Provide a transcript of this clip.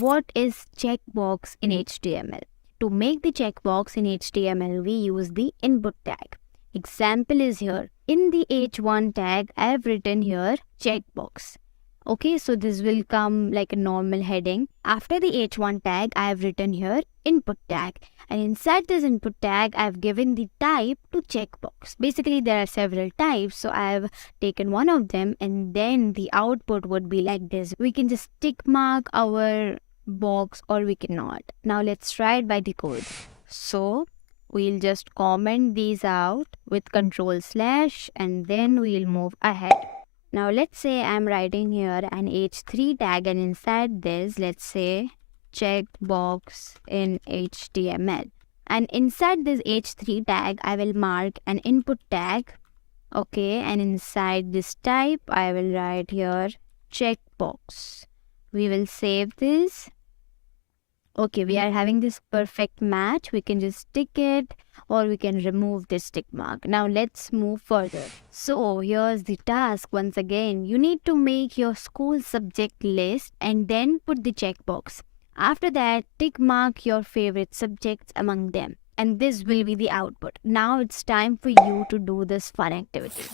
What is checkbox in HTML? To make the checkbox in HTML, we use the input tag. Example is here. In the h1 tag, I have written here checkbox. Okay, so this will come like a normal heading. After the h1 tag, I have written here input tag. And inside this input tag, I have given the type to checkbox. Basically, there are several types. So I have taken one of them, and then the output would be like this. We can just tick mark our box or we cannot. Now let's try it by the code. So we'll just comment these out with control / and then we'll move ahead. Now let's say I'm writing here an h3 tag, and inside this, let's say checkbox in HTML. And inside this h3 tag, I will mark an input tag. Okay, and inside this type, I will write here checkbox. We will save this. Okay, we are having this perfect match. We can just tick it or we can remove this tick mark. Now let's move further. So here's the task once again. You need to make your school subject list and then put the checkbox. After that, tick mark your favorite subjects among them. And this will be the output. Now it's time for you to do this fun activity.